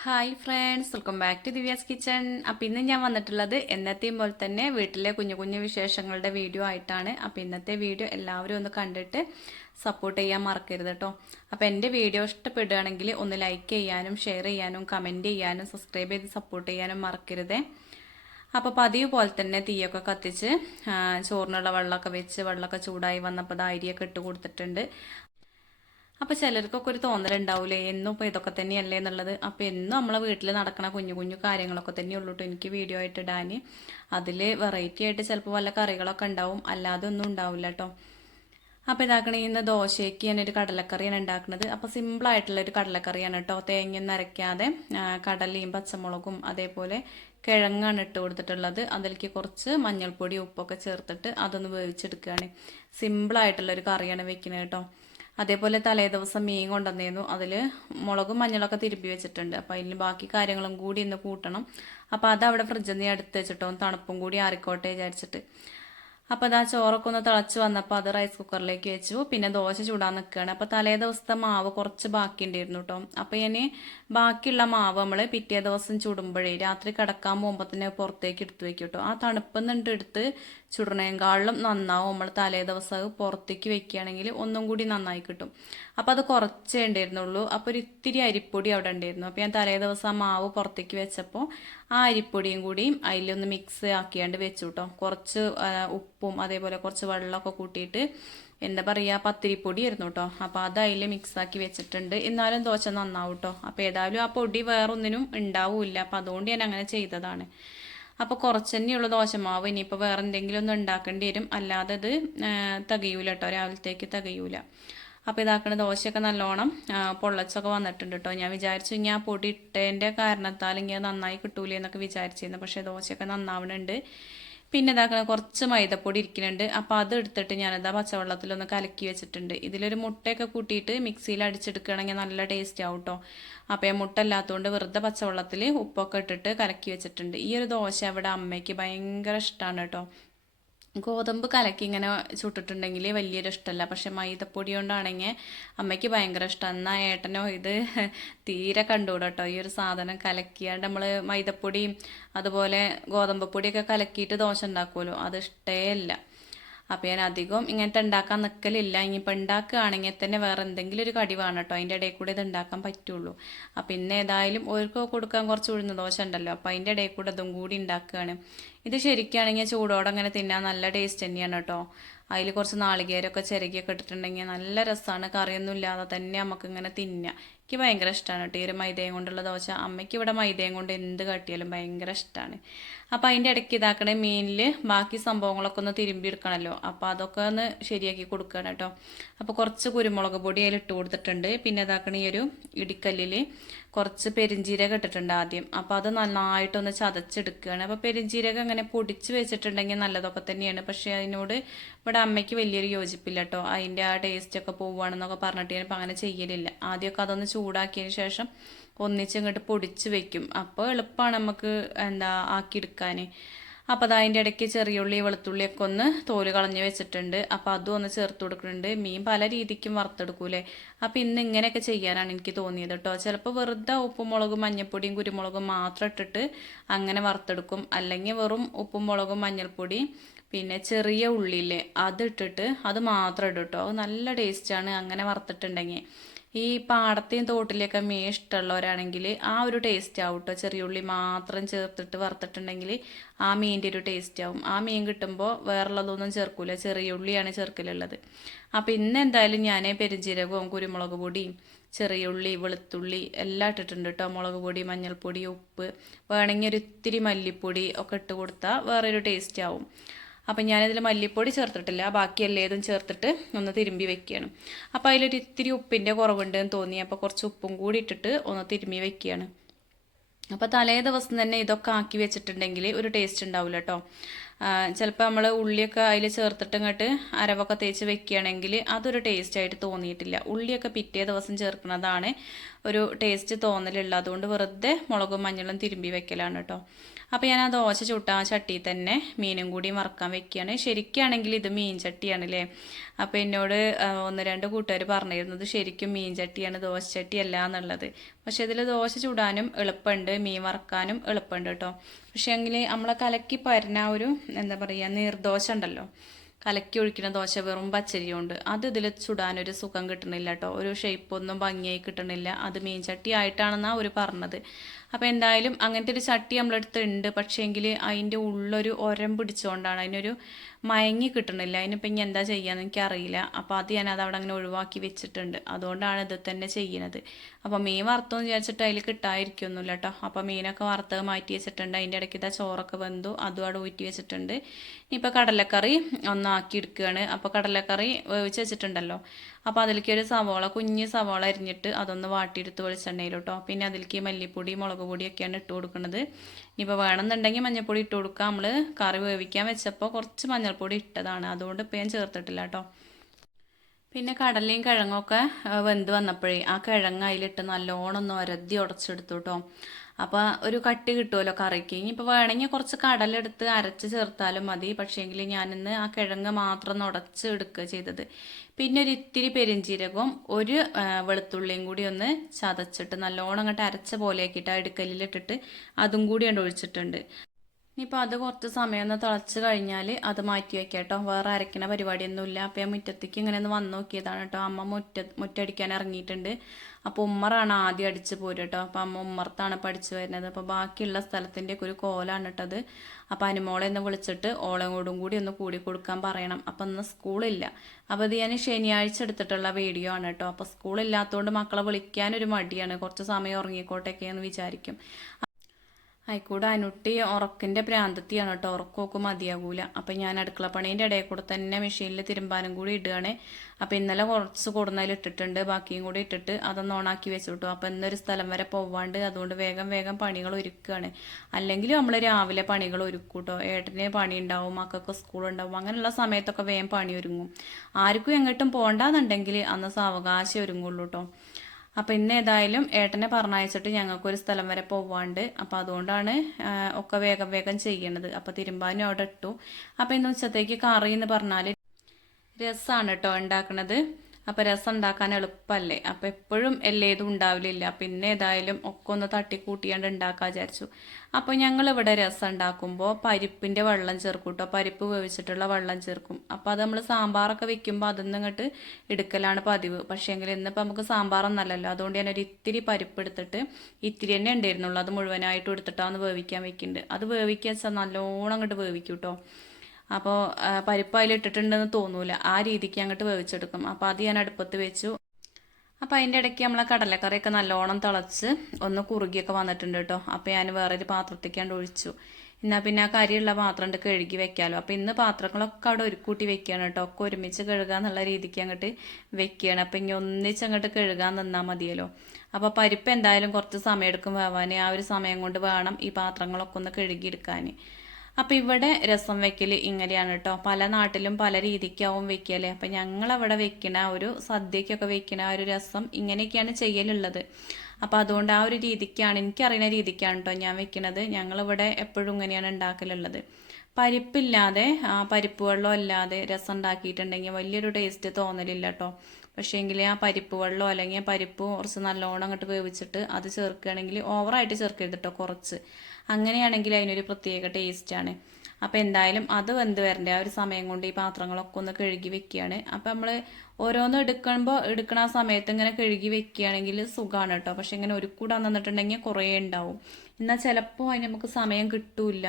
Hi friends, welcome back to Divya's kitchen. അപ്പോൾ ഇന്ന് ഞാൻ വന്നിട്ടുള്ളത് എന്നത്തെയും പോലെ തന്നെ വീട്ടിലെ കുഞ്ഞു കുഞ്ഞു വിശേഷങ്ങളുടെ വീഡിയോ ആയിട്ടാണ്. അപ്പോൾ ഇന്നത്തെ വീഡിയോ എല്ലാവരും ഒന്ന് കണ്ടിട്ട് സപ്പോർട്ട് ചെയ്യാൻ മറക്കരുത് കേട്ടോ. അപ്പോൾ എൻ്റെ വീഡിയോ ഇഷ്ടപ്പെടുകയാണെങ്കിൽ ഒന്ന് ലൈക്ക് ചെയ്യാനും ഷെയർ ചെയ്യാനും കമൻറ്റ് ചെയ്യാനും സബ്സ്ക്രൈബ് ചെയ്ത് സപ്പോർട്ട് ചെയ്യാനും മറക്കരുത്. അപ്പോൾ പതിവ് പോലെ തന്നെ തീയൊക്കെ കത്തിച്ച് ചോറിനുള്ള വെള്ളമൊക്കെ വെച്ച് വെള്ളമൊക്കെ ചൂടായി വന്നപ്പോൾ അരിയൊക്കെ ഇട്ട് കൊടുത്തിട്ടുണ്ട്. അപ്പോൾ ചിലർക്കൊക്കെ ഒരു തോന്നലുണ്ടാവില്ലേ, എന്നും ഇപ്പോൾ ഇതൊക്കെ തന്നെയല്ലേ എന്നുള്ളത്. അപ്പോൾ എന്നും നമ്മളെ വീട്ടിൽ നടക്കുന്ന കുഞ്ഞു കുഞ്ഞു കാര്യങ്ങളൊക്കെ തന്നെയുള്ളൂ കേട്ടോ എനിക്ക് വീഡിയോ ആയിട്ട് ഇടാൻ. അതിൽ വെറൈറ്റി ആയിട്ട് ചിലപ്പോൾ വല്ല കറികളൊക്കെ ഉണ്ടാവും, അല്ലാതെ ഒന്നും ഉണ്ടാവില്ല കേട്ടോ. അപ്പോൾ ഇതാക്കണേ, ഇന്ന് ദോശയ്ക്ക് ഞാനൊരു കടലക്കറിയാണ് ഉണ്ടാക്കുന്നത്. അപ്പോൾ സിമ്പിളായിട്ടുള്ളൊരു കടലക്കറിയാണ് കേട്ടോ. തേങ്ങയൊന്നും അരയ്ക്കാതെ കടലയും പച്ചമുളകും അതേപോലെ കിഴങ്ങാണ് ഇട്ട് കൊടുത്തിട്ടുള്ളത്. അതിലേക്ക് കുറച്ച് മഞ്ഞൾപ്പൊടി ഉപ്പൊക്കെ ചേർത്തിട്ട് അതൊന്ന് വേവിച്ചെടുക്കുകയാണ്. സിമ്പിളായിട്ടുള്ളൊരു കറിയാണ് വെക്കുന്നത് കേട്ടോ. അതേപോലെ തലേ ദിവസം മീൻ കൊണ്ടുവന്നിരുന്നു. അതിൽ മുളകും മഞ്ഞളൊക്കെ തിരുപ്പി വെച്ചിട്ടുണ്ട്. അപ്പോൾ അതിന് ബാക്കി കാര്യങ്ങളും കൂടി ഇന്ന് കൂട്ടണം. അപ്പോൾ അത് അവിടെ ഫ്രിഡ്ജിൽ നിന്ന് എടുത്ത് വെച്ചിട്ടോ, തണുപ്പും കൂടി ആറിക്കോട്ടെ വിചാരിച്ചിട്ട്. അപ്പോൾ അതാ ചോറൊക്കെ ഒന്ന് തിളച്ച് വന്നപ്പോൾ അത് റൈസ് കുക്കറിലേക്ക് വെച്ചു. പിന്നെ ദോശ ചൂടാൻ നിൽക്കുകയാണ്. അപ്പോൾ തലേ ദിവസത്തെ മാവ് കുറച്ച് ബാക്കി ഉണ്ടായിരുന്നു കേട്ടോ. അപ്പോൾ ഇനി ബാക്കിയുള്ള മാവ് നമ്മൾ പിറ്റേ ദിവസം ചുടുമ്പോഴേ രാത്രി കിടക്കാൻ പോകുമ്പോൾ തന്നെ പുറത്തേക്ക് എടുത്ത് വെക്കും കേട്ടോ. ആ തണുപ്പെന്നുണ്ട് എടുത്ത് ചുടണേക്കാളും നന്നാവും നമ്മൾ തലേ ദിവസം പുറത്തേക്ക് വെക്കുകയാണെങ്കിൽ ഒന്നും കൂടി നന്നായി കിട്ടും. അപ്പോൾ അത് കുറച്ചേ ഉണ്ടായിരുന്നുള്ളൂ. അപ്പോൾ ഒരു ഇത്തിരി അരിപ്പൊടി അവിടെ ഉണ്ടായിരുന്നു. അപ്പോൾ ഞാൻ തലേ ദിവസം ആ മാവ് പുറത്തേക്ക് വെച്ചപ്പോൾ ആ അരിപ്പൊടിയും കൂടിയും അതിലൊന്ന് മിക്സ് ആക്കിയാണ്ട് വെച്ചു കേട്ടോ. കുറച്ച് ഉപ്പും അതേപോലെ കുറച്ച് വെള്ളമൊക്കെ കൂട്ടിയിട്ട് എന്താ പറയുക, പത്തിരിപ്പൊടി ആയിരുന്നു കേട്ടോ. അപ്പോൾ അത് അതിൽ മിക്സാക്കി വെച്ചിട്ടുണ്ട്. എന്നാലും ദോശ നന്നാവും കേട്ടോ. അപ്പോൾ ഏതായാലും ആ പൊടി വേറൊന്നിനും ഉണ്ടാവില്ല. അപ്പോൾ അതുകൊണ്ട് ഞാൻ അങ്ങനെ ചെയ്തതാണ്. അപ്പോൾ കുറച്ച് തന്നെയുള്ള ദോശമാവ്, ഇനിയിപ്പോൾ വേറെ എന്തെങ്കിലും ഒന്ന് ഉണ്ടാക്കേണ്ടി വരും, അല്ലാതെ ഇത് തികയൂല കേട്ടോ, രാവിലത്തേക്ക് തികയൂല. അപ്പോൾ ഇതാക്കണ ദോശയൊക്കെ നല്ലോണം പൊള്ളച്ചൊക്കെ വന്നിട്ടുണ്ട് കേട്ടോ. ഞാൻ വിചാരിച്ചു ഇനി ആ പൊടി ഇട്ടതിൻ്റെ കാരണത്താൽ ഇങ്ങനെ നന്നായി കിട്ടൂലേ എന്നൊക്കെ വിചാരിച്ചിരുന്നു. പക്ഷേ ദോശയൊക്കെ നന്നാവണുണ്ട്. പിന്നെ ഇതാക്കണ കുറച്ച് മൈദപ്പൊടി ഇരിക്കുന്നുണ്ട്. അപ്പോൾ അത് എടുത്തിട്ട് ഞാനിതാ പച്ചവെള്ളത്തിലൊന്ന് കലക്കി വെച്ചിട്ടുണ്ട്. ഇതിലൊരു മുട്ടയൊക്കെ കൂട്ടിയിട്ട് മിക്സിയിൽ അടിച്ചെടുക്കുകയാണെങ്കിൽ നല്ല ടേസ്റ്റ് ആവും കേട്ടോ. അപ്പോൾ മുട്ട ഇല്ലാത്തതുകൊണ്ട് വെറുതെ പച്ചവെള്ളത്തിൽ ഉപ്പൊക്കെ ഇട്ടിട്ട് കലക്കി വെച്ചിട്ടുണ്ട്. ഈ ഒരു ദോശ അവിടെ അമ്മയ്ക്ക് ഭയങ്കര ഇഷ്ടമാണ് കേട്ടോ. ഗോതമ്പ് കലക്കി ഇങ്ങനെ ചുട്ടിട്ടുണ്ടെങ്കിൽ വലിയൊരു ഇഷ്ടമല്ല, പക്ഷെ മൈദപ്പൊടി കൊണ്ടാണെങ്കിൽ അമ്മയ്ക്ക് ഭയങ്കര ഇഷ്ടമാണ്. എന്നാൽ ഏട്ടനോ ഇത് തീരെ കണ്ടുകൂടാ കേട്ടോ. ഈ ഒരു സാധനം കലക്കിയാണ്ട് നമ്മൾ മൈദപ്പൊടിയും അതുപോലെ ഗോതമ്പ് പൊടിയൊക്കെ കലക്കിയിട്ട് ദോശ ഉണ്ടാക്കുമല്ലോ, അത് ഇഷ്ടേ അല്ല. അപ്പോൾ ഞാൻ അധികം ഇങ്ങനത്തെ ഉണ്ടാക്കാൻ നിൽക്കലില്ല. ഇനിയിപ്പോൾ ഉണ്ടാക്കുകയാണെങ്കിൽ തന്നെ വേറെ എന്തെങ്കിലും ഒരു കടി വേണം കേട്ടോ, അതിൻ്റെ ഇടയിൽ കൂടെ ഇത് ഉണ്ടാക്കാൻ പറ്റുള്ളൂ. അപ്പം ഇന്ന് ഏതായാലും ഓർക്ക് കൊടുക്കാൻ കുറച്ച് ഉഴുന്ന ദോശ ഉണ്ടല്ലോ, അപ്പോൾ അതിൻ്റെ ഇടയിൽ കൂടെ അതും കൂടി ഉണ്ടാക്കുകയാണ്. ഇത് ശരിക്കുകയാണെങ്കിൽ ചൂടോടെ അങ്ങനെ തിന്നാൻ നല്ല ടേസ്റ്റ് തന്നെയാണ് കേട്ടോ. അതിൽ കുറച്ച് നാളികേരമൊക്കെ ചിരകിയൊക്കെ ഇട്ടിട്ടുണ്ടെങ്കിൽ നല്ല രസമാണ്. കറിയൊന്നും ഇല്ലാതെ തന്നെ നമുക്കിങ്ങനെ തിന്നാം. എനിക്ക് ഭയങ്കര ഇഷ്ടമാണ് കേട്ടോ ഈ ഒരു മൈദയും കൊണ്ടുള്ള ദോശ. അമ്മയ്ക്ക് ഇവിടെ മൈദയും കൊണ്ട് എന്ത് കാട്ടിയാലും ഭയങ്കര ഇഷ്ടമാണ്. അപ്പോൾ അതിൻ്റെ ഇടയ്ക്ക് ഇതാക്കണേ, മീനിൽ ബാക്കി സംഭവങ്ങളൊക്കെ ഒന്ന് തിരുമ്പി എടുക്കണമല്ലോ, അപ്പോൾ അതൊക്കെ ഒന്ന് ശരിയാക്കി കൊടുക്കണം കേട്ടോ. അപ്പോൾ കുറച്ച് കുരുമുളക് പൊടി അതിൽ ഇട്ട് കൊടുത്തിട്ടുണ്ട്. പിന്നെ ഇതാക്കണ ഈ ഒരു ഇടിക്കല്ലിൽ കുറച്ച് പെരിഞ്ജീരകം ഇട്ടിട്ടുണ്ട് ആദ്യം. അപ്പോൾ അത് നന്നായിട്ടൊന്ന് ചതച്ചെടുക്കുകയാണ്. അപ്പോൾ പെരിഞ്ജീരകം അങ്ങനെ പൊടിച്ച് വെച്ചിട്ടുണ്ടെങ്കിൽ നല്ലതൊക്കെ തന്നെയാണ്, പക്ഷേ അതിനോട് ഇവിടെ അമ്മയ്ക്ക് വലിയൊരു യോജിപ്പില്ല കേട്ടോ. അതിൻ്റെ ആ ടേസ്റ്റൊക്കെ പോവുകയാണെന്നൊക്കെ പറഞ്ഞിട്ട് ഞാനിപ്പോൾ അങ്ങനെ ചെയ്യലില്ല. ആദ്യമൊക്കെ അതൊന്ന് ചൂടാക്കിയതിന് ശേഷം ഒന്നിച്ചിങ്ങോട്ട് പൊടിച്ച് വെക്കും. അപ്പോൾ എളുപ്പമാണ് നമുക്ക് ആക്കിയെടുക്കാൻ. അപ്പോൾ അത് അതിൻ്റെ ഇടയ്ക്ക് ചെറിയുള്ളി വെളുത്തുള്ളിയൊക്കെ ഒന്ന് തോല് കളഞ്ഞ് വെച്ചിട്ടുണ്ട്. അപ്പോൾ അതും ഒന്ന് ചേർത്ത് കൊടുക്കുന്നുണ്ട്. മീൻ പല രീതിക്കും വറുത്തെടുക്കൂലേ, അപ്പോൾ ഇന്ന് ഇങ്ങനെയൊക്കെ ചെയ്യാനാണ് എനിക്ക് തോന്നിയത് കേട്ടോ. ചിലപ്പോൾ വെറുതെ ഉപ്പും മുളകും മഞ്ഞൾപ്പൊടിയും കുരുമുളകും മാത്രം ഇട്ടിട്ട് അങ്ങനെ വറുത്തെടുക്കും. അല്ലെങ്കിൽ വെറും ഉപ്പും മുളകും മഞ്ഞൾപ്പൊടിയും പിന്നെ ചെറിയ ഉള്ളിയില്ലേ അതിട്ടിട്ട് അത് മാത്രം ഇടും കേട്ടോ. അത് നല്ല ടേസ്റ്റാണ് അങ്ങനെ വറുത്തിട്ടുണ്ടെങ്കിൽ. ഈ പാടത്തെയും തോട്ടിലെയൊക്കെ മീൻ ഇഷ്ടമുള്ളവരാണെങ്കിൽ ആ ഒരു ടേസ്റ്റ് ആവും കേട്ടോ. ചെറിയ ഉള്ളി മാത്രം ചേർത്തിട്ട് വറുത്തിട്ടുണ്ടെങ്കിൽ ആ മീനിൻ്റെ ഒരു ടേസ്റ്റ് ആവും. ആ മീൻ കിട്ടുമ്പോൾ വേറുള്ളതൊന്നും ചേർക്കൂല, ചെറിയ ഉള്ളിയാണ് ചേർക്കലുള്ളത്. അപ്പോൾ ഇന്ന് എന്തായാലും ഞാൻ പെരുംജീരകവും കുരുമുളക് പൊടിയും ചെറിയ ഉള്ളി വെളുത്തുള്ളി എല്ലാം ഇട്ടിട്ടുണ്ട് കേട്ടോ. മുളക് പൊടി മഞ്ഞൾപ്പൊടി ഉപ്പ് വേണമെങ്കിൽ ഒരു ഇത്തിരി മല്ലിപ്പൊടി ഒക്കെ ഇട്ട് കൊടുത്താൽ വേറൊരു ടേസ്റ്റ് ആവും. അപ്പം ഞാനിതിൽ മല്ലിപ്പൊടി ചേർത്തിട്ടില്ല, ബാക്കി എല്ലാതും ചേർത്തിട്ട് ഒന്ന് തിരുമ്പി വെക്കുകയാണ്. അപ്പോൾ അതിലൊരു ഇത്തിരി ഉപ്പിൻ്റെ കുറവുണ്ടെന്ന് തോന്നി, അപ്പോൾ കുറച്ച് ഉപ്പും കൂടി ഇട്ടിട്ട് ഒന്ന് തിരുമ്പി വെക്കുകയാണ്. അപ്പോൾ തലേ ദിവസം തന്നെ ഇതൊക്കെ ആക്കി വെച്ചിട്ടുണ്ടെങ്കിൽ ഒരു ടേസ്റ്റ് ഉണ്ടാവില്ല കേട്ടോ. ചിലപ്പോൾ നമ്മൾ ഉള്ളിയൊക്കെ അതിൽ ചേർത്തിട്ട് ഇങ്ങോട്ട് അരവൊക്കെ തേച്ച് വെക്കുകയാണെങ്കിൽ അതൊരു ടേസ്റ്റ് ആയിട്ട് തോന്നിയിട്ടില്ല. ഉള്ളിയൊക്കെ പിറ്റേ ദിവസം ചേർക്കുന്നതാണ് ഒരു ടേസ്റ്റ് തോന്നലുള്ളത്. അതുകൊണ്ട് വെറുതെ മുളകും മഞ്ഞളും തിരുമ്പി വെക്കലാണ് കേട്ടോ. അപ്പോൾ ഞാൻ ആ ദോശ ചുട്ട ആ ചട്ടിയിൽ തന്നെ മീനും കൂടി വറക്കാൻ വെക്കുകയാണ്. ശരിക്കാണെങ്കിൽ ഇത് മീൻ ചട്ടിയാണല്ലേ. അപ്പോൾ എന്നോട് 1-2 കൂട്ടുകാർ പറഞ്ഞിരുന്നത് ശരിക്കും മീൻ ചട്ടിയാണ്, ദോശ ചട്ടിയല്ല എന്നുള്ളത്. പക്ഷെ ഇതിൽ ദോശ ചുടാനും എളുപ്പമുണ്ട്, മീൻ വറക്കാനും എളുപ്പമുണ്ട് കേട്ടോ. പക്ഷേ എങ്കിൽ നമ്മളെ കലക്കി പരന ഒരു എന്താ പറയുക നീർദോശ ഉണ്ടല്ലോ, കലക്കി ഒഴിക്കുന്ന ദോശ വെറും പച്ചരി കൊണ്ട്, അത് ഇതിൽ ചുടാനൊരു സുഖം കിട്ടണില്ല കേട്ടോ. ഒരു ഷേപ്പൊന്നും ഭംഗിയായി കിട്ടണില്ല. അത് മീൻ ചട്ടി ആയിട്ടാണെന്നാണ് അവർ പറഞ്ഞത്. അപ്പോൾ എന്തായാലും അങ്ങനത്തെ ഒരു ചട്ടി നമ്മളെടുത്തുണ്ട്. പക്ഷേങ്കിൽ അതിൻ്റെ ഉള്ളൊരു ഒരം പിടിച്ചുകൊണ്ടാണ്, അതിനൊരു മയങ്ങി കിട്ടണില്ല. അതിനിപ്പോൾ ഇനി എന്താ ചെയ്യാന്ന് എനിക്കറിയില്ല. അപ്പോൾ അത് ഞാനത് അവിടെ അങ്ങനെ ഒഴിവാക്കി വെച്ചിട്ടുണ്ട്. അതുകൊണ്ടാണ് ഇത് തന്നെ ചെയ്യുന്നത്. അപ്പോൾ മീൻ വറുത്തെന്ന് വിചാരിച്ചിട്ട് അതിൽ കിട്ടാതിരിക്കൊന്നുമില്ല കേട്ടോ. അപ്പോൾ മീനൊക്കെ വറുത്ത് മാറ്റി വെച്ചിട്ടുണ്ട്. അതിൻ്റെ ഇടയ്ക്ക് ഇതാ ചോറൊക്കെ വെന്തു, അതും അവിടെ ഊറ്റി വെച്ചിട്ടുണ്ട്. ഇനിയിപ്പോൾ കടലക്കറി ഒന്നാക്കി എടുക്കുകയാണ്. അപ്പോൾ കടലക്കറി വേവിച്ച് വെച്ചിട്ടുണ്ടല്ലോ. അപ്പോൾ അതിലേക്ക് ഒരു സവോള, കുഞ്ഞ് സവോള അരിഞ്ഞിട്ട് അതൊന്ന് വാട്ടിയെടുത്ത് വെളിച്ചെണ്ണയിലോട്ടോ. പിന്നെ അതിലേക്ക് മല്ലിപ്പൊടി മുളക് പൊടിയൊക്കെയാണ് ഇട്ട് കൊടുക്കുന്നത്. ഇനിയിപ്പോൾ വേണമെന്നുണ്ടെങ്കിൽ മഞ്ഞൾപ്പൊടി ഇട്ട് കൊടുക്കാം. നമ്മൾ കറി വേവിക്കാൻ വെച്ചപ്പോൾ കുറച്ച് മഞ്ഞൾപ്പൊടി ഇട്ടതാണ്, അതുകൊണ്ട് ഇപ്പം ഞാൻ ചേർത്തിട്ടില്ല കേട്ടോ. പിന്നെ കടലയും കിഴങ്ങൊക്കെ വെന്ത് വന്നപ്പോഴേ ആ കിഴങ്ങ് അതിലിട്ട് നല്ലോണം ഒന്ന് ഒരതി ഉടച്ചെടുത്തു കേട്ടോ. അപ്പോൾ ഒരു കട്ടി കിട്ടുമല്ലോ കറിക്ക്. ഇനിയിപ്പോൾ വേണമെങ്കിൽ കുറച്ച് കടലെടുത്ത് അരച്ച് ചേർത്താലും മതി. പക്ഷേങ്കിൽ ഞാനിന്ന് ആ കിഴങ്ങ് മാത്രം ഒന്ന് ഉടച്ച് എടുക്കുക ചെയ്തത്. പിന്നെ ഒരു ഇത്തിരി പെരിഞ്ചീരകവും ഒരു വെളുത്തുള്ളിയും കൂടി ഒന്ന് ചതച്ചിട്ട് നല്ലോണം അങ്ങോട്ട് അരച്ച പോലെ ആക്കിയിട്ട് ആ ഇടുക്കല്ലിലിട്ടിട്ട് അതും കൂടി ഒഴിച്ചിട്ടുണ്ട്. ഇനിയിപ്പോൾ അത് കുറച്ച് സമയം ഒന്ന് തിളച്ച് കഴിഞ്ഞാൽ അത് മാറ്റി വയ്ക്കാം കേട്ടോ. വേറെ അരയ്ക്കണ പരിപാടിയൊന്നുമില്ല. അപ്പോൾ ഞാൻ മുറ്റത്തേക്ക് ഇങ്ങനെ ഒന്ന് വന്ന് നോക്കിയതാണ് കേട്ടോ. അമ്മ മുറ്റടിക്കാൻ ഇറങ്ങിയിട്ടുണ്ട്. അപ്പോൾ ഉമ്മറാണ് ആദ്യം അടിച്ച് പോരും കേട്ടോ. അപ്പോൾ അമ്മ ഉമ്മർത്താണ് ഇപ്പോൾ അടിച്ച് വരുന്നത്. അപ്പോൾ ബാക്കിയുള്ള സ്ഥലത്തിൻ്റെയൊക്കെ ഒരു കോലാണ് ഇട്ടത്. അപ്പോൾ അനുമോളെ ഒന്ന് വിളിച്ചിട്ട് ഓളോടും കൂടി ഒന്ന് കൂടി കൊടുക്കാൻ പറയണം. അപ്പോൾ ഇന്ന് സ്കൂളില്ല. അപ്പോൾ ഇത് ഞാൻ ശനിയാഴ്ച എടുത്തിട്ടുള്ള വീഡിയോ ആണ് കേട്ടോ. അപ്പോൾ സ്കൂളില്ലാത്തതുകൊണ്ട് മക്കളെ വിളിക്കാനൊരു മടിയാണ്. കുറച്ച് സമയം ഉറങ്ങിക്കോട്ടെയൊക്കെ എന്ന് വിചാരിക്കും. ആയിക്കൂടെ അനുട്ടി ഉറക്കിൻ്റെ പ്രാന്തത്തിയാണ് കേട്ടോ. ഉറക്കമൊക്കെ മതിയാകൂല. അപ്പം ഞാൻ അടുക്കള പണീൻ്റെ ഇടയിൽ കൂടെ തന്നെ മെഷീനിൽ തിരുമ്പാനും കൂടി ഇടുകയാണ്. അപ്പോൾ ഇന്നലെ കുറച്ച് കൊടുന്നതിൽ ഇട്ടിട്ടുണ്ട്, ബാക്കിയും കൂടി ഇട്ടിട്ട് അതൊന്ന് ഓണാക്കി വെച്ചു കേട്ടോ. അപ്പോൾ ഇന്നൊരു സ്ഥലം വരെ പോവാണ്ട്, അതുകൊണ്ട് വേഗം വേഗം പണികൾ ഒരുക്കുകയാണ്. അല്ലെങ്കിൽ നമ്മൾ രാവിലെ പണികൾ ഒരുക്കും കേട്ടോ. ഏട്ടന് പണി ഉണ്ടാവും, മക്കൾക്ക് സ്കൂളുണ്ടാവും, അങ്ങനെയുള്ള സമയത്തൊക്കെ വേഗം പണി ഒരുങ്ങും. ആർക്കും എങ്ങോട്ടും പോകണ്ടെന്നുണ്ടെങ്കിൽ അന്ന് സാവകാശം ഒരുങ്ങുള്ളൂ കേട്ടോ. അപ്പോൾ ഇന്ന് ഏതായാലും ഏട്ടനെ പറഞ്ഞയച്ചിട്ട് ഞങ്ങൾക്കൊരു സ്ഥലം വരെ പോവാണ്ട്. അപ്പോൾ അതുകൊണ്ടാണ് ഒക്കെ വേഗം വേഗം ചെയ്യണത്. അപ്പോൾ തിരുമ്പാനും അവിടെ ഇട്ടു. അപ്പോൾ ഇന്ന് ഉച്ചത്തേക്ക് കറി എന്ന് പറഞ്ഞാൽ രസമാണ് കേട്ടോ ഉണ്ടാക്കണത്. അപ്പോൾ രസം ഉണ്ടാക്കാൻ എളുപ്പമല്ലേ. അപ്പോൾ എപ്പോഴും എല്ലേതും ഉണ്ടാവില്ല. പിന്നെ ഏതായാലും ഒക്കെ ഒന്ന് തട്ടിക്കൂട്ടിയാണ്ട് ഉണ്ടാക്കാൻ വിചാരിച്ചു. അപ്പോൾ ഞങ്ങളിവിടെ രസം ഉണ്ടാക്കുമ്പോൾ പരിപ്പിൻ്റെ വെള്ളം ചേർക്കും കേട്ടോ. പരിപ്പ് വേവിച്ചിട്ടുള്ള വെള്ളം ചേർക്കും. അപ്പോൾ അത് നമ്മൾ സാമ്പാറൊക്കെ വെക്കുമ്പോൾ അതിന്ന് ഇങ്ങോട്ട് എടുക്കലാണ് പതിവ്. പക്ഷേങ്കിൽ ഇന്നിപ്പോൾ നമുക്ക് സാമ്പാറൊന്നല്ലല്ലോ. അതുകൊണ്ട് ഞാനൊരു ഇത്തിരി പരിപ്പ് എടുത്തിട്ട്, ഇത്തിരി തന്നെ ഉണ്ടായിരുന്നുള്ളൂ, അത് മുഴുവനായിട്ട് എടുത്തിട്ടാണ് വേവിക്കാൻ വെക്കുന്നുണ്ട്. അത് വേവിക്കുക വെച്ചാൽ നല്ലോണം അങ്ങോട്ട് വേവിക്കും കേട്ടോ. അപ്പോൾ പരിപ്പ് അതിലിട്ടിട്ടുണ്ടെന്ന് തോന്നൂല, ആ രീതിക്ക് അങ്ങോട്ട് വേവിച്ചെടുക്കും. അപ്പോൾ അത് ഞാൻ അടുപ്പത്ത് വെച്ചു. അപ്പോൾ അതിൻ്റെ ഇടയ്ക്ക് നമ്മളെ കടലക്കറിയൊക്കെ നല്ലോണം തിളച്ച് ഒന്ന് കുറുകിയൊക്കെ വന്നിട്ടുണ്ട് കേട്ടോ. അപ്പോൾ ഞാൻ വേറൊരു പാത്രത്തേക്കാണ്ട് ഒഴിച്ചു. എന്നാൽ പിന്നെ ആ കരിയുള്ള പാത്രം ഉണ്ട് കഴുകി വെക്കാമല്ലോ. അപ്പോൾ ഇന്ന് പാത്രങ്ങളൊക്കെ അവിടെ ഒരു കൂട്ടി വെക്കുകയാണ് കേട്ടോ. ഒക്കെ ഒരുമിച്ച് കഴുകുക എന്നുള്ള രീതിക്ക് അങ്ങോട്ട് വെക്കുകയാണ്. അപ്പോൾ ഇനി ഒന്നിച്ച് അങ്ങോട്ട് കഴുകാൻ നിന്നാൽ മതിയല്ലോ. അപ്പോൾ പരിപ്പ് എന്തായാലും കുറച്ച് സമയം എടുക്കും വേവാൻ. ആ ഒരു സമയം കൊണ്ട് വേണം ഈ പാത്രങ്ങളൊക്കെ ഒന്ന് കഴുകിയെടുക്കാൻ. അപ്പോൾ ഇവിടെ രസം വെക്കൽ ഇങ്ങനെയാണ് കേട്ടോ. പല നാട്ടിലും പല രീതിക്കാവും വെക്കല്ലേ. അപ്പം ഞങ്ങളവിടെ വെക്കണ ഒരു സദ്യക്കൊക്കെ വെക്കണ ഒരു രസം ഇങ്ങനെയൊക്കെയാണ് ചെയ്യലുള്ളത്. അപ്പോൾ അതുകൊണ്ട് ആ ഒരു രീതിക്കാണ്, എനിക്കറിയുന്ന രീതിക്കാണ് കേട്ടോ ഞാൻ വെക്കണത്. ഞങ്ങളിവിടെ എപ്പോഴും ഇങ്ങനെയാണ് ഉണ്ടാക്കലുള്ളത്. പരിപ്പില്ലാതെ പരിപ്പ് വെള്ളം അല്ലാതെ രസം ഉണ്ടാക്കിയിട്ടുണ്ടെങ്കിൽ വലിയൊരു ടേസ്റ്റ് തോന്നലില്ല കേട്ടോ. പക്ഷേങ്കിൽ ആ പരിപ്പ് വെള്ളമോ അല്ലെങ്കിൽ പരിപ്പ് കുറച്ച് നല്ലോണം അങ്ങോട്ട് വേവിച്ചിട്ട് അത് ചേർക്കുകയാണെങ്കിൽ ഓവറായിട്ട് ചേർക്കരുത് കേട്ടോ, കുറച്ച്. അങ്ങനെയാണെങ്കിൽ അതിനൊരു പ്രത്യേക ടേസ്റ്റാണ്. അപ്പോൾ എന്തായാലും അത് വെന്ത് വരണ്ടേ. ആ ഒരു സമയം കൊണ്ട് ഈ പാത്രങ്ങളൊക്കെ ഒന്ന് കഴുകി വെക്കുകയാണ്. അപ്പോൾ നമ്മൾ ഓരോന്ന് എടുക്കണ ആ സമയത്ത് ഇങ്ങനെ കഴുകി വെക്കുകയാണെങ്കിൽ സുഖമാണ് കേട്ടോ. പക്ഷെ ഇങ്ങനെ ഒരു കൂടാൻ നിന്നിട്ടുണ്ടെങ്കിൽ കുറേ ഉണ്ടാവും. എന്നാൽ ചിലപ്പോൾ അതിന് നമുക്ക് സമയം കിട്ടൂല.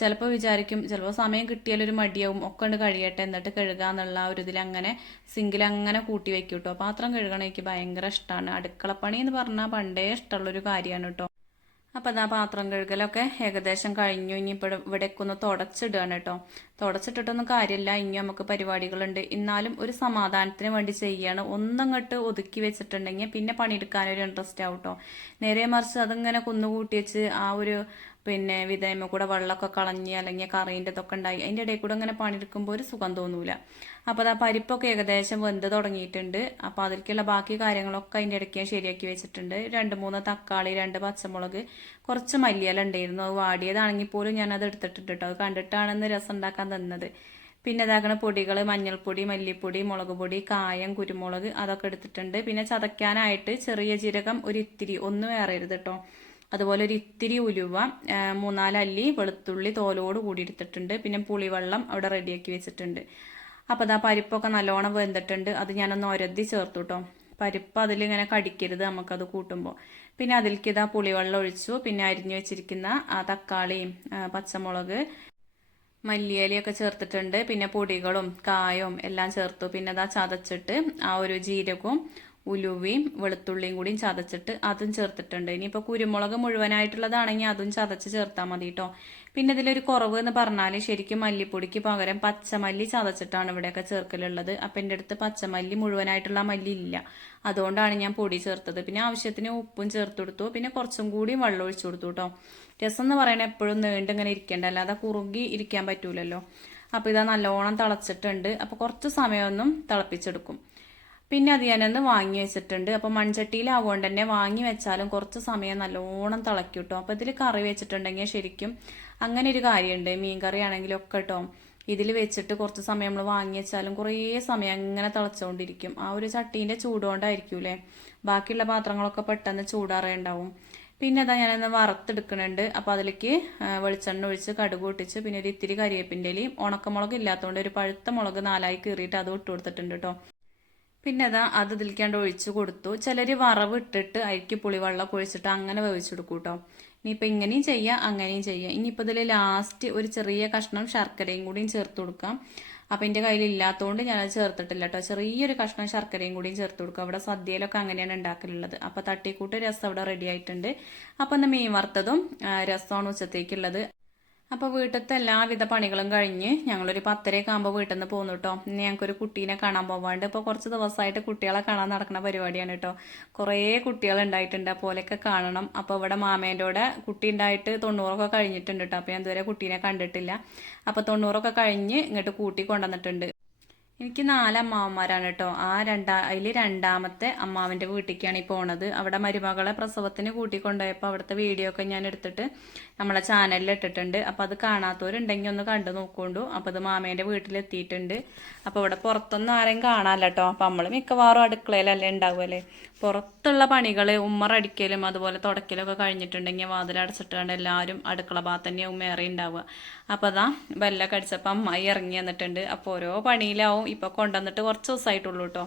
ചിലപ്പോൾ വിചാരിക്കും ചിലപ്പോൾ സമയം കിട്ടിയാലൊരു മടിയാവും, ഒക്കെ ഉണ്ട് കഴിയട്ടെ എന്നിട്ട് കഴുകാന്നുള്ള ഒരു ഇതിൽ അങ്ങനെ സിങ്കിലങ്ങനെ കൂട്ടി വെക്കും കേട്ടോ. പാത്രം കഴുകണം എനിക്ക് ഭയങ്കര ഇഷ്ടമാണ്. അടുക്കളപ്പണി എന്ന് പറഞ്ഞാൽ പണ്ടേ ഇഷ്ടമുള്ളൊരു കാര്യമാണ് കേട്ടോ. അപ്പം അതാ പാത്രം കഴുകലൊക്കെ ഏകദേശം കഴിഞ്ഞു. ഇനിയിപ്പോൾ ഇവിടേക്ക് ഒന്ന് തുടച്ചിടുകയാണ് കേട്ടോ. തുടച്ചിട്ടിട്ടൊന്നും കാര്യമില്ല, ഇനി നമുക്ക് പരിപാടികളുണ്ട്. എന്നാലും ഒരു സമാധാനത്തിന് വേണ്ടി ചെയ്യാണ്. ഒന്നങ്ങോട്ട് ഒതുക്കി വെച്ചിട്ടുണ്ടെങ്കിൽ പിന്നെ പണിയെടുക്കാനൊരു ഇൻട്രസ്റ്റ് ആവും കേട്ടോ. നേരെ മറിച്ച് അതിങ്ങനെ കുന്നുകൂട്ടി വെച്ച് ആ ഒരു വിധേയമ കൂടെ വെള്ളമൊക്കെ കളഞ്ഞ് അല്ലെങ്കിൽ കറീൻ്റെ ഇതൊക്കെ ഉണ്ടായി അതിൻ്റെ ഇടയിൽ കൂടെ അങ്ങനെ പണിയെടുക്കുമ്പോൾ ഒരു സുഖം തോന്നൂല. അപ്പോൾ അത് ആ പരിപ്പൊക്കെ ഏകദേശം വെന്ത് തുടങ്ങിയിട്ടുണ്ട്. അപ്പോൾ അതിലേക്കുള്ള ബാക്കി കാര്യങ്ങളൊക്കെ അതിൻ്റെ ഇടയ്ക്ക് ഞാൻ ശരിയാക്കി വെച്ചിട്ടുണ്ട്. 2-3 തക്കാളി, 2 പച്ചമുളക്, കുറച്ച് മല്ലിയില ഉണ്ടായിരുന്നു. അത് വാടിയതാണെങ്കിൽ പോലും ഞാനത് എടുത്തിട്ടുണ്ട് കേട്ടോ. അത് കണ്ടിട്ടാണെന്ന് രസം ഉണ്ടാക്കാൻ തന്നത്. പിന്നെ ഇതാക്കണ പൊടികൾ മഞ്ഞൾപ്പൊടി, മല്ലിപ്പൊടി, മുളക് പൊടി, കായം, കുരുമുളക് അതൊക്കെ എടുത്തിട്ടുണ്ട്. പിന്നെ ചതയ്ക്കാനായിട്ട് ചെറിയ ജീരകം ഒരു ഇത്തിരി, ഒന്നും വേറരുത് കേട്ടോ. അതുപോലെ ഒരു ഇത്തിരി ഉലുവ, 3-4 അല്ലി വെളുത്തുള്ളി തോലോട് കൂടി എടുത്തിട്ടുണ്ട്. പിന്നെ പുളിവെള്ളം അവിടെ റെഡിയാക്കി വെച്ചിട്ടുണ്ട്. അപ്പോൾ അതാ പരിപ്പൊക്കെ നല്ലോണം വെന്തിട്ടുണ്ട്. അത് ഞാനൊന്ന് ഒരതി ചേർത്തു കേട്ടോ. പരിപ്പ് അതിലിങ്ങനെ കടിക്കരുത് നമുക്കത് കൂട്ടുമ്പോൾ. പിന്നെ അതിലേക്ക് ഇതാ പുളിവെള്ളം ഒഴിച്ചു. പിന്നെ അരിഞ്ഞു വെച്ചിരിക്കുന്ന തക്കാളിയും പച്ചമുളക് മല്ലിയിലയൊക്കെ ചേർത്തിട്ടുണ്ട്. പിന്നെ പൊടികളും കായവും എല്ലാം ചേർത്തു. പിന്നെ അതാ ചതച്ചിട്ട് ആ ഒരു ജീരകവും ഉലുവയും വെളുത്തുള്ളിയും കൂടിയും ചതച്ചിട്ട് അതും ചേർത്തിട്ടുണ്ട്. ഇനിയിപ്പോൾ കുരുമുളക് മുഴുവനായിട്ടുള്ളതാണെങ്കിൽ അതും ചതച്ച് ചേർത്താൽ മതി കേട്ടോ. പിന്നെ ഇതിലൊരു കുറവ് എന്ന് പറഞ്ഞാൽ ശരിക്കും മല്ലിപ്പൊടിക്ക് പകരം പച്ചമല്ലി ചതച്ചിട്ടാണ് ഇവിടെയൊക്കെ ചേർക്കലുള്ളത്. അപ്പം എൻ്റെ അടുത്ത് പച്ചമല്ലി മുഴുവനായിട്ടുള്ള മല്ലി ഇല്ല, അതുകൊണ്ടാണ് ഞാൻ പൊടി ചേർത്തത്. പിന്നെ ആവശ്യത്തിന് ഉപ്പും ചേർത്ത് കൊടുത്തു. പിന്നെ കുറച്ചും കൂടി വെള്ളം ഒഴിച്ചു കൊടുത്തു കേട്ടോ. രസം എന്ന് പറയുന്നത് എപ്പോഴും നീണ്ടിങ്ങനെ ഇരിക്കേണ്ട, അല്ലാതെ കുറുകി ഇരിക്കാൻ പറ്റൂലല്ലോ. അപ്പോൾ ഇതാ നല്ലോണം തിളച്ചിട്ടുണ്ട്. അപ്പോൾ കുറച്ച് സമയമൊന്നും തിളപ്പിച്ചെടുക്കും. പിന്നെ അത് ഞാനൊന്ന് വാങ്ങി വെച്ചിട്ടുണ്ട്. അപ്പോൾ മൺചട്ടിയിലാവുകൊണ്ട് തന്നെ വാങ്ങി വെച്ചാലും കുറച്ച് സമയം നല്ലോണം തിളക്കും കേട്ടോ. അപ്പോൾ ഇതിൽ കറി വെച്ചിട്ടുണ്ടെങ്കിൽ ശരിക്കും അങ്ങനെ ഒരു കാര്യമുണ്ട്. മീൻ കറി ആണെങ്കിലും ഒക്കെ കേട്ടോ, ഇതിൽ വെച്ചിട്ട് കുറച്ച് സമയം നമ്മൾ വാങ്ങി വെച്ചാലും കുറേ സമയം അങ്ങനെ തിളച്ചുകൊണ്ടിരിക്കും. ആ ഒരു ചട്ടീൻ്റെ ചൂടുകൊണ്ടായിരിക്കൂലേ. ബാക്കിയുള്ള പാത്രങ്ങളൊക്കെ പെട്ടെന്ന് ചൂടാറേണ്ടാവും. പിന്നെ അതാ ഞാനൊന്ന് വറുത്തെടുക്കുന്നുണ്ട്. അപ്പോൾ അതിലേക്ക് വെളിച്ചെണ്ണ ഒഴിച്ച് കടുക് പൊട്ടിച്ച് പിന്നെ ഒരു ഇത്തിരി കരിവേപ്പിൻ്റെ ഇലയും ഉണക്കമുളക് ഇല്ലാത്തതുകൊണ്ട് ഒരു പഴുത്ത മുളക് 4ആയി കീറിയിട്ട് അത് ഇട്ട് കൊടുത്തിട്ടുണ്ട് കേട്ടോ. പിന്നെ അതാ അത് ഇതിലേക്കാണ്ട് ഒഴിച്ചു കൊടുത്തു. ചിലർ വറവ് ഇട്ടിട്ട് അരിക്ക് പുളിവെള്ളം ഒഴിച്ചിട്ട് അങ്ങനെ വേവിച്ചെടുക്കും കേട്ടോ. ഇനിയിപ്പോൾ ഇങ്ങനെയും ചെയ്യാം അങ്ങനെയും ചെയ്യാം. ഇനിയിപ്പോൾ ഇതിൽ ലാസ്റ്റ് ഒരു ചെറിയ കഷ്ണം ശർക്കരയും കൂടിയും ചേർത്ത് കൊടുക്കാം. അപ്പം എൻ്റെ കയ്യിൽ ഇല്ലാത്തതുകൊണ്ട് ഞാനത് ചേർത്തിട്ടില്ല കേട്ടോ. ചെറിയൊരു കഷ്ണം ശർക്കരയും കൂടിയും ചേർത്ത് കൊടുക്കുക. അവിടെ സദ്യയിലൊക്കെ അങ്ങനെയാണ് ഉണ്ടാക്കലുള്ളത്. അപ്പോൾ തട്ടിക്കൂട്ട് രസം അവിടെ റെഡി ആയിട്ടുണ്ട്. അപ്പം ഇന്ന് മീൻ വറുത്തതും രസമാണ് ഉച്ചത്തേക്കുള്ളത്. അപ്പോൾ വീട്ടിലത്തെ എല്ലാവിധ പണികളും കഴിഞ്ഞ് ഞങ്ങളൊരു 10:30 ആകുമ്പോൾ വീട്ടിൽ നിന്ന് പോന്നു കേട്ടോ. ഇനി ഞങ്ങൾക്കൊരു കുട്ടീനെ കാണാൻ പോവാണ്ട്. ഇപ്പോൾ കുറച്ച് ദിവസമായിട്ട് കുട്ടികളെ കാണാൻ നടക്കുന്ന പരിപാടിയാണ് കേട്ടോ. കുറേ കുട്ടികൾ ഉണ്ടായിട്ടുണ്ട്, അപ്പോലെയൊക്കെ കാണണം. അപ്പോൾ ഇവിടെ മാമേൻ്റെ കൂടെ കുട്ടി ഉണ്ടായിട്ട് 90 കഴിഞ്ഞിട്ടുണ്ട് കേട്ടോ. അപ്പോൾ ഞാൻ ഇതുവരെ കുട്ടീനെ കണ്ടിട്ടില്ല. അപ്പോൾ 90 കഴിഞ്ഞ് ഇങ്ങോട്ട് കൂട്ടി കൊണ്ടുവന്നിട്ടുണ്ട്. എനിക്ക് 4 അമ്മാവന്മാരാണ് കേട്ടോ. അതിൽ രണ്ടാമത്തെ അമ്മാവൻ്റെ വീട്ടിലേക്കാണ് ഈ പോണത്. അവിടെ മരുമകളെ പ്രസവത്തിന് കൂട്ടിക്കൊണ്ടുപോയപ്പോൾ അവിടുത്തെ വീഡിയോ ഒക്കെ ഞാൻ എടുത്തിട്ട് നമ്മളെ ചാനലിൽ ഇട്ടിട്ടുണ്ട്. അപ്പോൾ അത് കാണാത്തവരുണ്ടെങ്കിൽ ഒന്ന് കണ്ടു നോക്കൊണ്ടു. അപ്പോൾ അത് മാമേൻ്റെ വീട്ടിലെത്തിയിട്ടുണ്ട്. അപ്പോൾ ഇവിടെ പുറത്തൊന്നും ആരെയും കാണാമല്ലോ കേട്ടോ. അപ്പോൾ നമ്മൾ മിക്കവാറും അടുക്കളയിലല്ലേ ഉണ്ടാവുമല്ലേ. പുറത്തുള്ള പണികൾ ഉമ്മറടിക്കലും അതുപോലെ തുടക്കലൊക്കെ കഴിഞ്ഞിട്ടുണ്ടെങ്കിൽ വാതിലടച്ചിട്ടുകൊണ്ട് എല്ലാവരും അടുക്കള ഭാഗത്ത് തന്നെ ഉമ്മേറെ ഉണ്ടാവുക. അപ്പോൾ അതാ ബെല്ലൊക്കെ അടിച്ചപ്പോൾ അമ്മായി ഇറങ്ങി വന്നിട്ടുണ്ട്. അപ്പോൾ ഓരോ പണിയിലാവും. ഇപ്പോൾ കൊണ്ടുവന്നിട്ട് കുറച്ച് ദിവസമായിട്ടുള്ളൂ കേട്ടോ.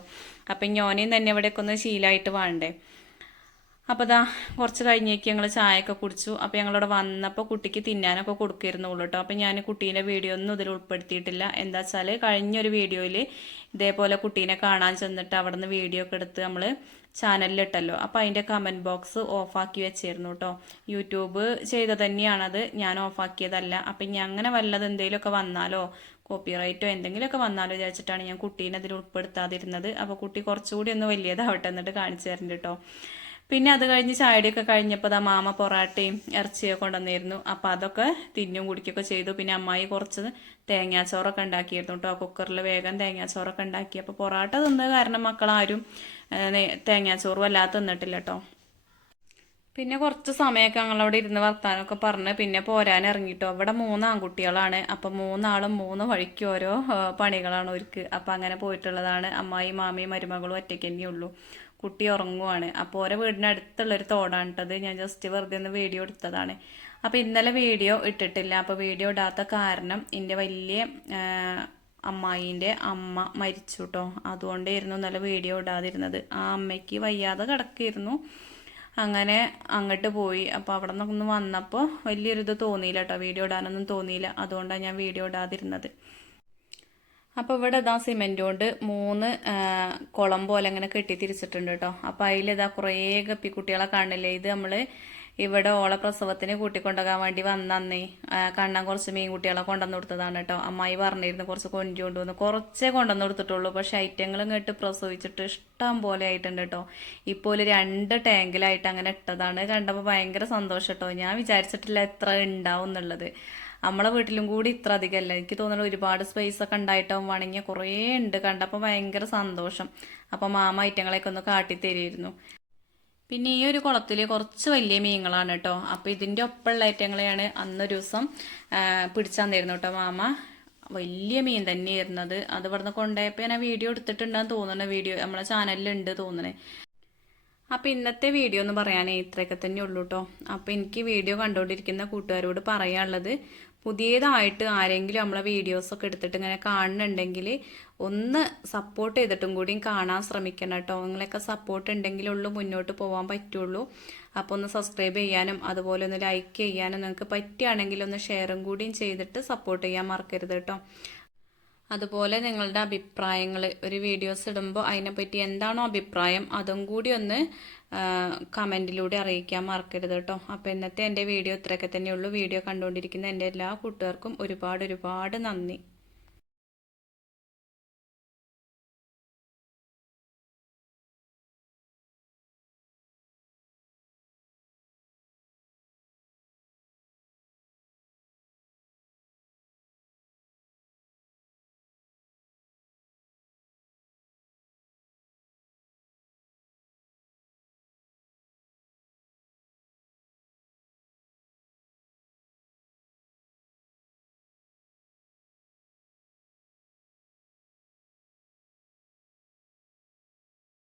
അപ്പം ഞാനും തന്നെ ഇവിടെയൊക്കെ ഒന്ന് ശീലമായിട്ട് വേണ്ടേ. അപ്പോൾ അതാ കുറച്ച് കഴിഞ്ഞേക്ക് ഞങ്ങൾ ചായയൊക്കെ കുടിച്ചു. അപ്പോൾ ഞങ്ങളിവിടെ വന്നപ്പോൾ കുട്ടിക്ക് തിന്നാനൊക്കെ കൊടുക്കുമായിരുന്നുള്ളൂ കേട്ടോ. അപ്പോൾ ഞാൻ കുട്ടീൻ്റെ വീഡിയോ ഒന്നും ഇതിൽ ഉൾപ്പെടുത്തിയിട്ടില്ല. എന്താ വെച്ചാൽ കഴിഞ്ഞൊരു വീഡിയോയിൽ ഇതേപോലെ കുട്ടീനെ കാണാൻ ചെന്നിട്ട് അവിടെ നിന്ന് വീഡിയോ ഒക്കെ എടുത്ത് നമ്മൾ ചാനലിലിട്ടല്ലോ. അപ്പോൾ അതിൻ്റെ കമൻറ്റ് ബോക്സ് ഓഫാക്കി വെച്ചിരുന്നു കേട്ടോ. യൂട്യൂബ് ചെയ്ത തന്നെയാണത്, ഞാൻ ഓഫാക്കിയതല്ല. അപ്പം ഇനി അങ്ങനെ വല്ലത് എന്തെങ്കിലുമൊക്കെ വന്നാലോ കോപ്പിറൈറ്റോ എന്തെങ്കിലുമൊക്കെ വന്നാലോ വിചാരിച്ചിട്ടാണ് ഞാൻ കുട്ടീനെ അതിൽ ഉൾപ്പെടുത്താതിരുന്നത്. അപ്പോൾ കുട്ടി കുറച്ചുകൂടി ഒന്ന് വലിയതാവട്ടെ എന്നിട്ട് കാണിച്ചു തരുന്നുണ്ട് കേട്ടോ. പിന്നെ അത് കഴിഞ്ഞ് ചായടിയൊക്കെ കഴിഞ്ഞപ്പോൾ അതാ മാമ പൊറാട്ടയും ഇറച്ചിയൊക്കെ കൊണ്ടുവന്നിരുന്നു. അപ്പോൾ അതൊക്കെ തിന്നും കുടിക്കുകയൊക്കെ ചെയ്തു. പിന്നെ അമ്മായി കുറച്ച് തേങ്ങാച്ചോറൊക്കെ ഉണ്ടാക്കിയിരുന്നു കേട്ടോ. കുക്കറിൽ വേഗം തേങ്ങാച്ചോറൊക്കെ ഉണ്ടാക്കി. അപ്പോൾ പൊറാട്ട തിന്നത് കാരണം മക്കളാരും തേങ്ങാച്ചോറ് വല്ലാതെ തിന്നിട്ടില്ല കേട്ടോ. പിന്നെ കുറച്ച് സമയമൊക്കെ ഞങ്ങളവിടെ ഇരുന്ന് വർത്താനമൊക്കെ പറഞ്ഞ് പിന്നെ പോരാൻ ഇറങ്ങിട്ടോ. ഇവിടെ 3 ആൺകുട്ടികളാണ്. അപ്പം 3 ആളും 3 വഴിക്ക് ഓരോ പണികളാണ് അവർക്ക്. അപ്പം അങ്ങനെ പോയിട്ടുള്ളതാണ്. അമ്മായി മാമിയും മരുമകളും ഒറ്റയ്ക്ക് തന്നെയുള്ളൂ. കുട്ടി ഉറങ്ങുവാണ്. അപ്പോൾ ഓരോ വീടിനടുത്തുള്ളൊരു തോടാണ് കേട്ടത്. ഞാൻ ജസ്റ്റ് വെറുതെ ഒന്ന് വീഡിയോ എടുത്തതാണ്. അപ്പോൾ ഇന്നലെ വീഡിയോ ഇട്ടിട്ടില്ല. അപ്പോൾ വീഡിയോ ഇടാത്ത കാരണം എൻ്റെ വലിയ അമ്മായിൻ്റെ അമ്മ മരിച്ചു കേട്ടോ. അതുകൊണ്ടായിരുന്നു ഇന്നലെ വീഡിയോ ഇടാതിരുന്നത്. ആ അമ്മയ്ക്ക് വയ്യാതെ കിടക്കായിരുന്നു. അങ്ങനെ അങ്ങോട്ട് പോയി. അപ്പോൾ അവിടെ നിന്നൊന്ന് വന്നപ്പോൾ വലിയൊരിത് തോന്നിയില്ല കേട്ടോ. വീഡിയോ ഇടാനൊന്നും തോന്നിയില്ല. അതുകൊണ്ടാണ് ഞാൻ വീഡിയോ ഇടാതിരുന്നത്. അപ്പോൾ ഇവിടെ ഇതാ സിമെൻറ്റ് കൊണ്ട് 3 കുളം പോലെ അങ്ങനെ കെട്ടി തിരിച്ചിട്ടുണ്ട് കേട്ടോ. അപ്പോൾ അതിലിതാ കുറേ ഗപ്പിക്കുട്ടികളെ കാണില്ലേ. ഇത് നമ്മൾ ഇവിടെ ഓളെ പ്രസവത്തിന് കൂട്ടിക്കൊണ്ടുപോകാൻ വേണ്ടി വന്നന്നേ കണ്ണൻ കുറച്ച് മീൻകുട്ടികളെ കൊണ്ടുവന്ന് കൊടുത്തതാണ് കേട്ടോ. അമ്മായി പറഞ്ഞിരുന്നു കുറച്ച് കൊഞ്ചു കൊണ്ടുവന്ന്, കുറച്ചേ കൊണ്ടുവന്ന് കൊടുത്തിട്ടുള്ളൂ. പക്ഷെ ഐറ്റങ്ങൾ ഇങ്ങോട്ട് പ്രസവിച്ചിട്ട് ഇഷ്ടം പോലെ ആയിട്ടുണ്ട് കേട്ടോ. ഇപ്പോൾ 2 ടാങ്കിലായിട്ട് അങ്ങനെ ഇട്ടതാണ്. കണ്ടപ്പോൾ ഭയങ്കര സന്തോഷം കേട്ടോ. ഞാൻ വിചാരിച്ചിട്ടില്ല എത്ര ഉണ്ടാവും എന്നുള്ളത്. നമ്മളെ വീട്ടിലും കൂടി ഇത്ര അധികമല്ല. എനിക്ക് തോന്നുന്നു ഒരുപാട് സ്പേസ് ഒക്കെ ഉണ്ടായിട്ടാവും വേണമെങ്കിൽ കുറേ ഉണ്ട്. കണ്ടപ്പോൾ ഭയങ്കര സന്തോഷം. അപ്പം മാമ ഐറ്റങ്ങളെയൊക്കെ ഒന്ന് കാട്ടിത്തരുമായിരുന്നു. പിന്നെ ഈ ഒരു കുളത്തിൽ കുറച്ച് വലിയ മീനുകളാണ് കേട്ടോ. അപ്പോൾ ഇതിൻ്റെ ഒപ്പമുള്ള ഐറ്റങ്ങളെയാണ് അന്നൊരു ദിവസം പിടിച്ചാൽ തരുന്നു കേട്ടോ മാമ. വലിയ മീൻ തന്നെയായിരുന്നു അത്. അത് ഇവിടുന്ന് കൊണ്ടുപോയപ്പോൾ ഞാൻ വീഡിയോ എടുത്തിട്ടുണ്ടെന്ന് തോന്നുന്നു. വീഡിയോ നമ്മളെ ചാനലിലുണ്ട് തോന്നണേ. അപ്പോൾ ഇന്നത്തെ വീഡിയോ എന്ന് പറയാനേ ഇത്രയൊക്കെ തന്നെ ഉള്ളൂ കേട്ടോ. അപ്പോൾ എനിക്ക് വീഡിയോ കണ്ടുകൊണ്ടിരിക്കുന്ന കൂട്ടുകാരോട് പറയാനുള്ളത്, പുതിയതായിട്ട് ആരെങ്കിലും നമ്മളെ വീഡിയോസൊക്കെ എടുത്തിട്ട് ഇങ്ങനെ കാണുന്നുണ്ടെങ്കിൽ ഒന്ന് സപ്പോർട്ട് ചെയ്തിട്ടും കൂടിയും കാണാൻ ശ്രമിക്കണം കേട്ടോ. നിങ്ങളൊക്കെ സപ്പോർട്ട് ഉണ്ടെങ്കിലുള്ളൂ മുന്നോട്ട് പോകാൻ പറ്റുള്ളൂ. അപ്പോൾ ഒന്ന് സബ്സ്ക്രൈബ് ചെയ്യാനും അതുപോലെ ഒന്ന് ലൈക്ക് ചെയ്യാനും നിങ്ങൾക്ക് പറ്റുകയാണെങ്കിൽ ഒന്ന് ഷെയറും കൂടിയും ചെയ്തിട്ട് സപ്പോർട്ട് ചെയ്യാൻ മറക്കരുത് കേട്ടോ. അതുപോലെ നിങ്ങളുടെ അഭിപ്രായങ്ങൾ ഒരു വീഡിയോസ് ഇടുമ്പോൾ അതിനെപ്പറ്റി എന്താണോ അഭിപ്രായം അതും കൂടി ഒന്ന് കമൻറ്റിലൂടെ അറിയിക്കാൻ മറക്കരുത് കേട്ടോ. അപ്പോൾ ഇന്നത്തെ എൻ്റെ വീഡിയോ ഇത്രയൊക്കെ തന്നെയുള്ളൂ. വീഡിയോ കണ്ടുകൊണ്ടിരിക്കുന്ന എൻ്റെ എല്ലാ കൂട്ടുകാർക്കും ഒരുപാട് നന്ദി.